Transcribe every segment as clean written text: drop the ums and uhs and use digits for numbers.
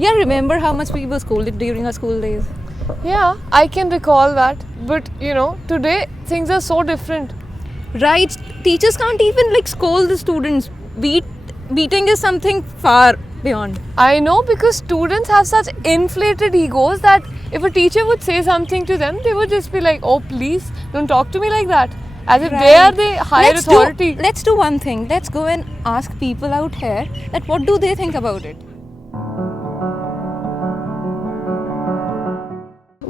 Yeah, remember how much we were scolded during our school days? Yeah, I can recall that. But today things are so different. Right, teachers can't even like scold the students. Beating is something far beyond. I know, because students have such inflated egos that if a teacher would say something to them, they would just be like, oh, please, don't talk to me like that. As if they are the higher authority. Let's do one thing. Let's go and ask people out here that what do they think about it.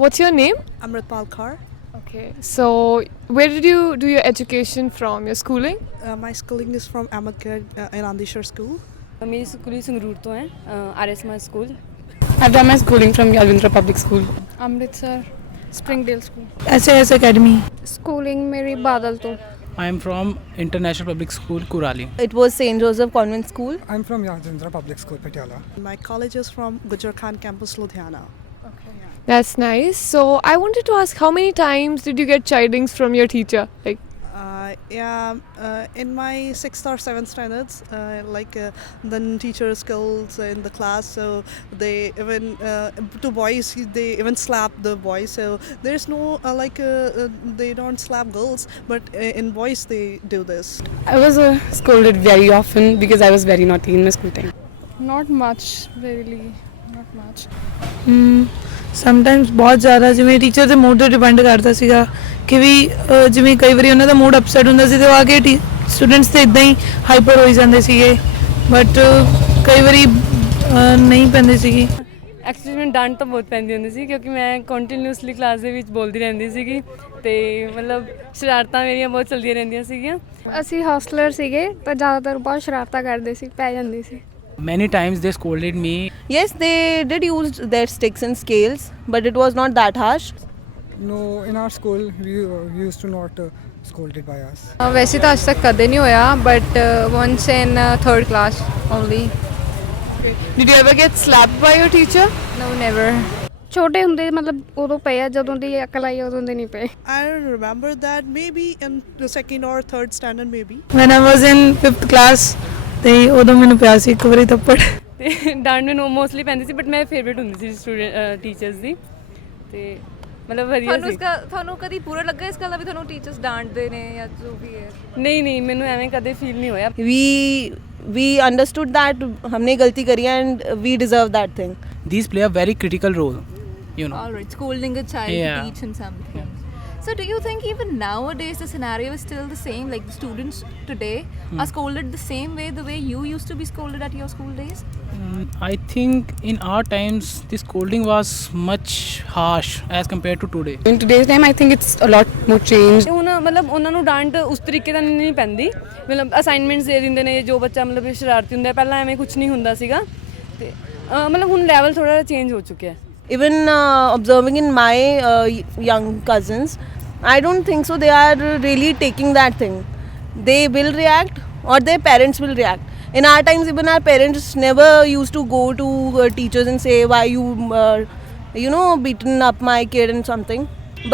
What's your name? Amritpal Kaur. Okay. So, where did you do your education from, your schooling? My schooling is from Ahmedgarh in Andishar School. मेरी स्कूलिंग संगरूर तो है RS school. I've done my schooling from Yalvindra Public School. Amritsar, Springdale School. SAS Academy. Schooling मेरी बादल तो. I am from International Public School, Kurali. It was St. Joseph Convent School. I'm from Yalvindra Public School, Patiala. My college is from Gujar Khan Campus, Ludhiana. That's nice. So, I wanted to ask, how many times did you get chidings from your teacher? Like, In my 6th or 7th standards, then teacher skills in the class, so they even to boys they even slap the boys. So there's no they don't slap girls, but in boys they do this. I was scolded very often because I was very naughty in my school time. Not much, really, not much. Sometimes ਬਹੁਤ ਜ਼ਿਆਦਾ ਜਿਵੇਂ ਟੀਚਰ ਦੇ ਮੂਡ 'ਤੇ ਡਿਪੈਂਡ ਕਰਦਾ ਸੀਗਾ ਕਿ ਵੀ ਜਿਵੇਂ ਕਈ ਵਾਰੀ ਉਹਨਾਂ ਦਾ ਮੂਡ ਅਪਸੈਟ ਹੁੰਦਾ ਸੀ ਤੇ ਉਹ ਆ ਕੇ ਸਟੂਡੈਂਟਸ ਤੇ ਇਦਾਂ ਹੀ ਹਾਈਪਰ ਹੋਈ ਜਾਂਦੇ ਸੀਗੇ ਬਟ ਕਈ ਵਾਰੀ ਨਹੀਂ ਪੈਂਦੇ ਸੀਗੀ ਐਕਚੁਅਲੀ ਮੈਨੂੰ ਡਾਂਟ ਤਾਂ ਬਹੁਤ ਪੈਂਦੀ ਹੁੰਦੀ ਸੀ ਕਿਉਂਕਿ ਮੈਂ ਕੰਟੀਨਿਊਸਲੀ ਕਲਾਸ ਦੇ ਵਿੱਚ ਬੋਲਦੀ ਰਹਿੰਦੀ ਸੀਗੀ ਤੇ ਮਤਲਬ ਸ਼ਰਾਰਤਾਂ ਮੇਰੀਆਂ ਬਹੁਤ ਚੱਲਦੀਆਂ ਰਹਿੰਦੀਆਂ ਸੀਗੀਆਂ. ਅਸੀਂ ਹੌਸਟਲਰ ਸੀਗੇ ਤਾਂ ਜ਼ਿਆਦਾਤਰ ਬਹੁਤ ਸ਼ਰਾਰਤਾਂ ਕਰਦੇ ਸੀ, ਪੈ ਜਾਂਦੀ ਸੀ. Many times they scolded me. Yes, they did use their sticks and scales, but it was not that harsh. No, in our school we used to not scolded by us. ਵੈਸੇ ਤਾਂ ਅੱਜ ਤੱਕ ਕਦੇ ਨਹੀਂ ਹੋਇਆ but once in third class only. did you ever get slapped by your teacher? No, never. ਛੋਟੇ ਹੁੰਦੇ ਮਤਲਬ ਉਦੋਂ ਪਏ ਆ ਜਦੋਂ ਦੀ ਅਕਲ ਆਈ ਉਦੋਂ ਦੇ ਨਹੀਂ ਪਏ. I remember that maybe in the 2nd or 3rd standard maybe. when I was in 5th class ਤੇ ਉਦੋਂ ਮੈਨੂੰ ਪਿਆ ਸੀ ਇੱਕ ਵਾਰੀ ਥੱਪੜ ਤੇ ਡਾਂਟ ਮੈਨੂੰ ਮੋਸਟਲੀ ਪੈਂਦੀ ਸੀ ਬਟ ਮੈਂ ਫੇਵਰੇਟ ਹੁੰਦੀ ਸੀ ਸਟੂਡੈਂਟ ਟੀਚਰਸ ਦੀ ਤੇ ਮਤਲਬ ਵਧੀਆ ਸੀ. ਤੁਹਾਨੂੰ ਕਦੀ ਪੂਰਾ ਲੱਗਾ ਇਸ ਗੱਲ ਦਾ ਵੀ ਤੁਹਾਨੂੰ ਟੀਚਰਸ ਡਾਂਟਦੇ ਨੇ ਜਾਂ ਜੋ ਵੀ ਹੈ? ਨਹੀਂ ਮੈਨੂੰ ਐਵੇਂ ਕਦੇ ਫੀਲ ਨਹੀਂ ਹੋਇਆ. We understood that हमने गलती करी है and we deserve that thing. These play a very critical role, All right, scolding a child to teach him something. So do you think even nowadays the scenario is still the same? Like the students today are scolded the same way the way you used to be scolded at your school days? I think in our times the scolding was much harsh as compared to today. In today's time, I think it's a lot more changed. ਹੁਣ ਮਤਲਬ ਉਹਨਾਂ ਨੂੰ ਡਾਂਟ ਉਸ ਤਰੀਕੇ ਦਾ ਨਹੀਂ ਪੈਂਦੀ. ਮਤਲਬ ਅਸਾਈਨਮੈਂਟਸ ਦੇ ਦਿੰਦੇ ਨੇ ਜੋ ਬੱਚਾ ਮਤਲਬ ਸ਼ਰਾਰਤੀ ਹੁੰਦਾ ਪਹਿਲਾਂ ਐਵੇਂ ਕੁਝ ਨਹੀਂ ਹੁੰਦਾ ਸੀਗਾ ਤੇ ਮਤਲਬ ਹੁਣ ਲੈਵਲ ਥੋੜਾ ਚੇਂਜ ਹੋ ਚੁੱਕਿਆ ਹੈ. Even observing in my young cousins, I don't think so they are really taking that thing. They will react or their parents will react. In our times even our parents never used to go to teachers and say why you beaten up my kid and something.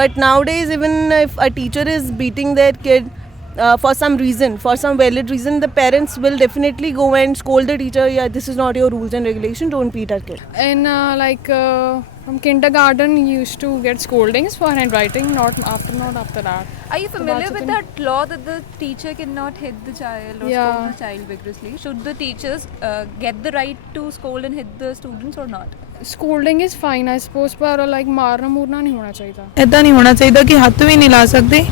But nowadays even if a teacher is beating their kid for some reason, for some valid reason, the parents will definitely go and scold the teacher. Yeah, this is not your rules and regulation, don't beat our kid. In from kindergarten you used to get scoldings for handwriting, not after that. Are you familiar with that law that the teacher cannot hit the child or scold the child vigorously? Should the teachers get the right to scold and hit the students or not? Scolding is fine, I suppose, ਪਰ like ਮਾਰਨਾ ਮੂਰਨਾ ਨਹੀਂ ਹੋਣਾ ਚਾਹੀਦਾ. ਇੱਦਾਂ ਨਹੀਂ ਹੋਣਾ ਚਾਹੀਦਾ ਕਿ ਹੱਥ ਵੀ ਨਹੀਂ ਲਾ ਸਕਦੇ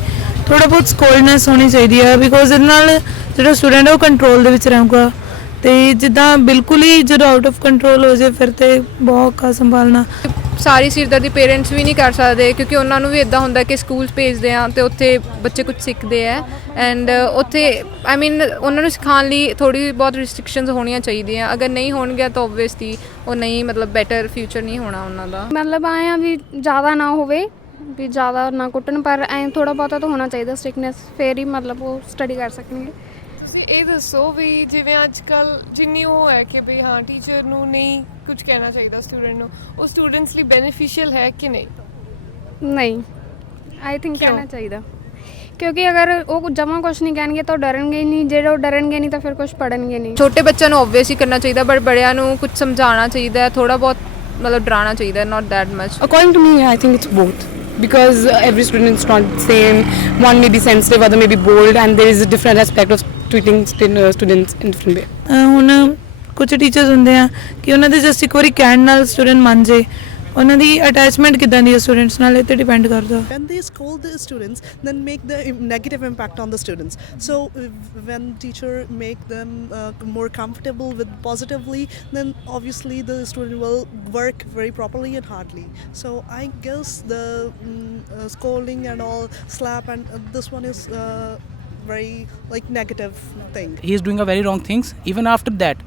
ਥੋੜਾ ਬਹੁਤ ਸਕੋਲਡਨੈਸ ਹੋਣੀ ਚਾਹੀਦੀ ਹੈ ਬਿਕੋਜ਼ ਇਹਦੇ ਨਾਲ ਜਿਹੜਾ ਸਟੂਡੈਂਟ ਹੈ ਉਹ ਕੰਟਰੋਲ ਦੇ ਵਿੱਚ ਰਹੂਗਾ ਤੇ ਜਿੱਦਾਂ ਬਿਲਕੁਲ ਹੀ ਜਦੋਂ ਆਊਟ ਆਫ ਕੰਟਰੋਲ ਹੋ ਜਾਏ ਫਿਰ ਤੇ ਬਹੁਤ ਔਖਾ ਸੰਭਾਲਣਾ. ਸਾਰੀ ਸਿਰਦਰਦੀ ਪੇਰੈਂਟਸ ਵੀ ਨਹੀਂ ਕਰ ਸਕਦੇ ਕਿਉਂਕਿ ਉਹਨਾਂ ਨੂੰ ਵੀ ਇੱਦਾਂ ਹੁੰਦਾ ਕਿ ਸਕੂਲ ਭੇਜਦੇ ਆ ਤੇ ਉੱਥੇ ਬੱਚੇ ਕੁਝ ਸਿੱਖਦੇ ਆ ਐਂਡ ਉੱਥੇ ਆਈ ਮੀਨ ਉਹਨਾਂ ਨੂੰ ਸਿਖਾਉਣ ਲਈ ਥੋੜ੍ਹੀ ਬਹੁਤ ਰਿਸਟ੍ਰਿਕਸ਼ਨਸ ਹੋਣੀਆਂ ਚਾਹੀਦੀਆਂ. ਅਗਰ ਨਹੀਂ ਹੋਣਗੀਆਂ ਤਾਂ ਓਬਵੀਅਸਲੀ ਉਹ ਨਹੀਂ ਮਤਲਬ ਬੈਟਰ ਫਿਊਚਰ ਨਹੀਂ ਹੋਣਾ ਉਹਨਾਂ ਦਾ. ਮਤਲਬ ਆਏ ਆ ਵੀ ਜ਼ਿਆਦਾ ਨਾ ਹੋਵੇ ਵੀ ਜ਼ਿਆਦਾ ਨਾ ਕੁੱਟਣ ਪਰ ਐਂ ਥੋੜ੍ਹਾ ਬਹੁਤਾ ਤਾਂ ਹੋਣਾ ਚਾਹੀਦਾ ਸਟ੍ਰਿਕਨੈਸ ਫਿਰ ਹੀ ਮਤਲਬ ਉਹ ਸਟੱਡੀ ਕਰ ਸਕਣਗੇ. ਤੁਸੀਂ ਇਹ ਦੱਸੋ ਵੀ ਜਿਵੇਂ ਅੱਜ ਕੱਲ੍ਹ ਜਿੰਨੀ ਉਹ ਹੈ ਕਿ ਵੀ ਹਾਂ ਟੀਚਰ ਨੂੰ ਨਹੀਂ ਕੁਝ ਕਹਿਣਾ ਚਾਹੀਦਾ ਸਟੂਡੈਂਟ ਨੂੰ, ਉਹ ਸਟੂਡੈਂਟਸ ਲਈ ਬੈਨੀਫੀਸ਼ੀਅਲ ਹੈ ਕਿ ਨਹੀਂ? ਨਹੀਂ, ਆਈ ਥਿੰਕ ਕਹਿਣਾ ਚਾਹੀਦਾ ਕਿਉਂਕਿ ਅਗਰ ਉਹ ਜਮਾਂ ਕੁਛ ਨਹੀਂ ਕਹਿਣਗੇ ਤਾਂ ਉਹ ਡਰਨਗੇ ਹੀ ਨਹੀਂ, ਜਿਹੜੇ ਉਹ ਡਰਨਗੇ ਨਹੀਂ ਤਾਂ ਫਿਰ ਕੁਛ ਪੜਨਗੇ ਨਹੀਂ। ਛੋਟੇ ਬੱਚਿਆਂ ਨੂੰ ਆਬਵੀਅਸ ਹੀ ਕਰਨਾ ਚਾਹੀਦਾ, ਬਟ ਬੜਿਆਂ ਨੂੰ ਕੁਝ ਸਮਝਾਉਣਾ ਚਾਹੀਦਾ ਹੈ, ਥੋੜਾ ਬਹੁਤ ਮਤਲਬ ਡਰਾਉਣਾ ਚਾਹੀਦਾ ਹੈ, not that much. According to me, I think it's both. Because every student is not the same. One may be sensitive, other may be bold, and there is a different aspect of treating students in different way. ਹੁਣ ਕੁਝ ਟੀਚਰਸ ਹੁੰਦੇ ਆ ਕਿ ਉਹਨਾਂ ਦੇ ਜਸਟ ਇੱਕ ਵਾਰੀ ਕਹਿਣ ਨਾਲ ਸਟੂਡੈਂਟ ਮੰਨ ਜੇ, ਉਹਨਾਂ ਦੀ ਅਟੈਚਮੈਂਟ ਕਿੱਦਾਂ ਦੀ ਹੈ ਸਟੂਡੈਂਟਸ ਨਾਲ, ਇਹ ਤੇ ਡਿਪੈਂਡ ਕਰਦਾ। When they scold the students, then make the negative impact on the students. So when teacher make them more comfortable with positively, then obviously the student will work very properly and hardly. So I guess the scolding and all, slap and this one is very like negative thing. He is doing a very wrong things. Even after that,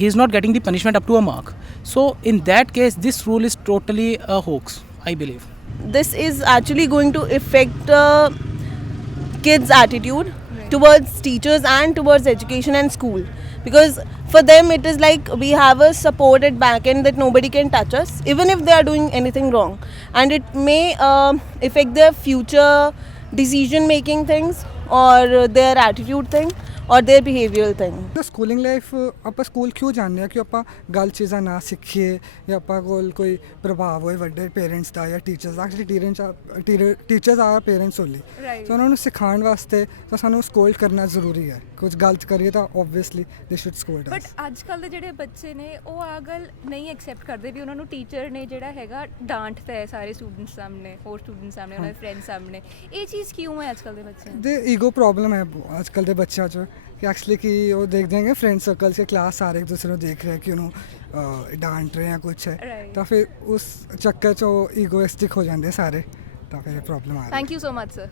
he is not getting the punishment up to a mark. So in that case, this rule is totally a hoax, I believe. This is actually going to affect kids' attitude towards teachers and towards education and school, because for them it is like we have a supported backend that nobody can touch us even if they are doing anything wrong, and it may affect their future decision making things or their attitude thing or their behavioral thing. Schooling life ਆਪਾਂ ਸਕੂਲ ਕਿਉਂ ਜਾਂਦੇ ਆ ਕਿ ਆਪਾਂ ਗਲਤ ਚੀਜ਼ਾਂ ਨਾ ਸਿੱਖੀਏ ਜਾਂ ਆਪਾਂ ਕੋਲ ਕੋਈ ਪ੍ਰਭਾਵ ਹੋਏ ਵੱਡੇ ਪੇਰੈਂਟਸ ਦਾ ਜਾਂ ਟੀਚਰਸ ਦਾ। ਐਕਚੁਅਲੀ ਟੀਚਰਸ ਆ ਪੇਰੈਂਟਸ ਓਨਲੀ, ਸੋ ਉਹਨਾਂ ਨੂੰ ਸਿਖਾਉਣ ਵਾਸਤੇ ਤਾਂ ਸਾਨੂੰ ਸਕੋਲਡ ਕਰਨਾ ਜ਼ਰੂਰੀ ਹੈ। ਕੁਝ ਗਲਤ ਕਰੀਏ ਤਾਂ ਓਬਵੀਅਸਲੀ ਦੇ ਸ਼ੁੱਡ ਸਕੋਲਡ। ਬਟ ਅੱਜ ਕੱਲ੍ਹ ਦੇ ਜਿਹੜੇ ਬੱਚੇ ਨੇ ਉਹ ਆ ਗੱਲ ਨਹੀਂ ਐਕਸੈਪਟ ਕਰਦੇ ਵੀ ਉਹਨਾਂ ਨੂੰ ਟੀਚਰ ਨੇ ਜਿਹੜਾ ਹੈਗਾ ਡਾਂਟਦਾ ਹੈ ਸਾਰੇ ਸਟੂਡੈਂਟਸ ਸਾਹਮਣੇ, ਹੋਰ ਸਟੂਡੈਂਟਸ ਸਾਹਮਣੇ, ਉਹਨਾਂ ਦੇ ਫਰੈਂਡਸ ਸਾਹਮਣੇ। ਇਹ ਚੀਜ਼ ਕਿਉਂ ਹੈ ਅੱਜ ਕੱਲ੍ਹ ਦੇ ਬੱਚਿਆਂ ਦੇ ਈਗੋ ਪ੍ਰੋਬਲਮ ਹੈ ਅੱਜ ਕੱਲ੍ਹ ਦੇ ਬੱਚਿਆਂ 'ਚ ਕਿ ਐਕਚੁਅਲੀ ਕਿ ਉਹ ਦੇਖ ਦੇंगे फ्रेंड सर्कल से क्लास सारे एक दूसरे को देख रहे हैं कि उन्होंने डांट रहे हैं कुछ है, तो फिर उस चक्कर 'ਚ ਈਗੋਇਸਟਿਕ ਹੋ ਜਾਂਦੇ ਸਾਰੇ, ਤਾਂ ਫਿਰ ਪ੍ਰੋਬਲਮ ਆ ਰਹੀ ਹੈ। Thank you so much sir.